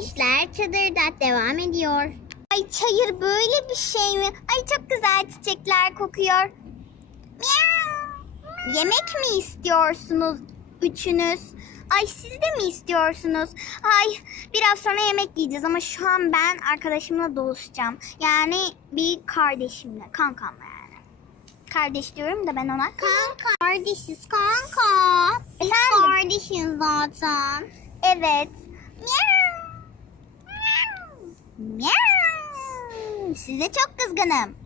İşler çadırda devam ediyor. Ay çayır böyle bir şey mi? Ay çok güzel çiçekler kokuyor. Yemek mi istiyorsunuz üçünüz? Ay siz de mi istiyorsunuz? Ay biraz sonra yemek yiyeceğiz ama şu an ben arkadaşımla doluşacağım. Yani bir kardeşimle, kankamla yani. Kardeş diyorum da ben ona kanka. Kardeşiz kanka. Biz kardeşiz zaten. Evet. Miau. Size çok kızgınım.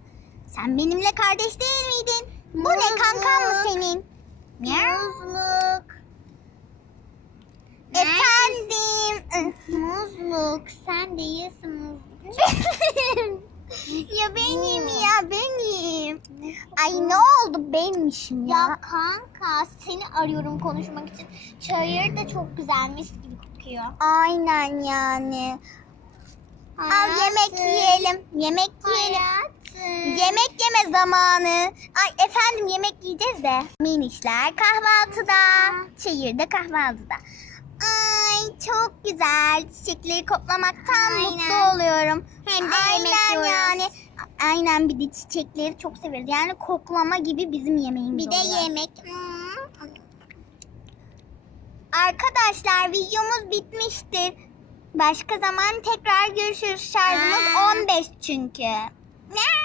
Sen benimle kardeş değil miydin? Bu ne kankan mı senin? Muzluk. Efendim. Muzluk. Sen değilsin muzluk. ya benim ya benim. Ay ne oldu benmişim ya. Ya kanka seni arıyorum konuşmak için. Çayır da çok güzel mis gibi kokuyor. Aynen yani. Al yemek yiyelim. Yemek yiyelim. Yemek yeme zamanı. Ay efendim yemek yiyeceğiz de. Minişler kahvaltıda. Çayırda kahvaltıda. Ay çok güzel. Çiçekleri koklamaktan mutlu oluyorum. Hem de Aynen yani. Aynen bir de çiçekleri çok severiz. Yani koklama gibi bizim yemeğimiz Bir de oluyor. yemek. Arkadaşlar videomuz bitmiştir. Başka zaman tekrar görüşürüz. Şarjımız 15 çünkü. Ne?